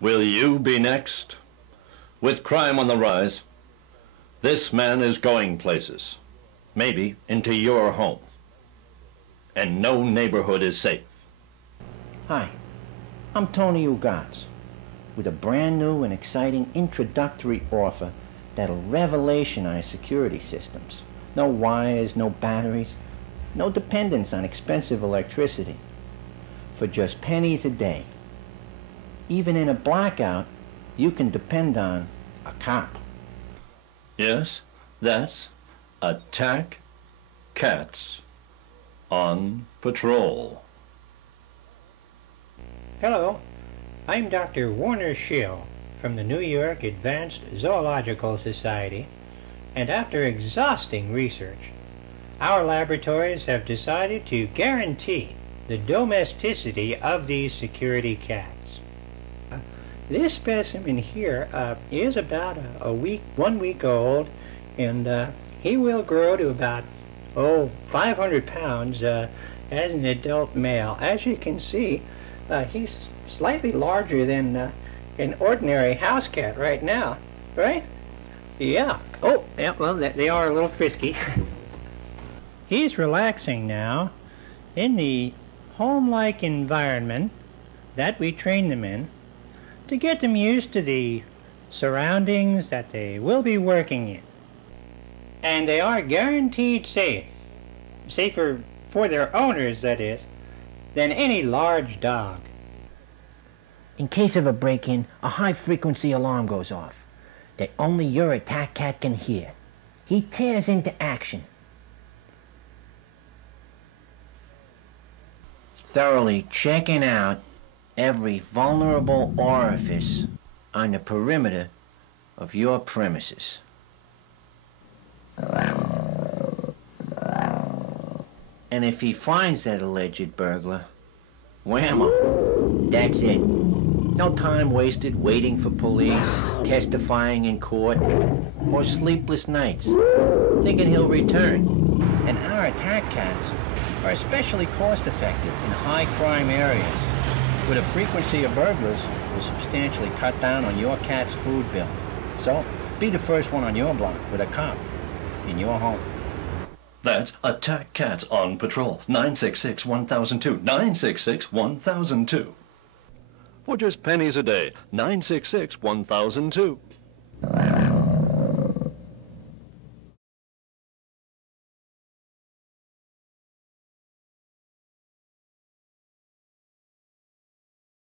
Will you be next? With crime on the rise, this man is going places, maybe into your home. And no neighborhood is safe. Hi, I'm Tony Ugaz with a brand new and exciting introductory offer that'll revolutionize security systems. No wires, no batteries, no dependence on expensive electricity. For just pennies a day. Even in a blackout, you can depend on a cop. Yes, that's Attack Cats on Patrol. Hello, I'm Dr. Warner Schill from the New York Advanced Zoological Society, and after exhausting research, our laboratories have decided to guarantee the domesticity of these security cats. This specimen here is about 1 week old, and he will grow to about 500 pounds as an adult male. As you can see, he's slightly larger than an ordinary house cat right now, right? Yeah. Oh, yeah, well, they are a little frisky. He's relaxing now in the home-like environment that we train them in to get them used to the surroundings that they will be working in. And they are guaranteed safe, safer for their owners, that is, than any large dog. In case of a break-in, a high-frequency alarm goes off that only your attack cat can hear. He tears into action, thoroughly checking out every vulnerable orifice on the perimeter of your premises. And if he finds that alleged burglar, whammo, that's it. No time wasted waiting for police, testifying in court, or sleepless nights, thinking he'll return. And our attack cats are especially cost-effective in high-crime areas, where the frequency of burglars will substantially cut down on your cat's food bill. So, be the first one on your block with a cop in your home. That's Attack Cats on Patrol. 966-1002. 966-1002. For just pennies a day. 966-1002.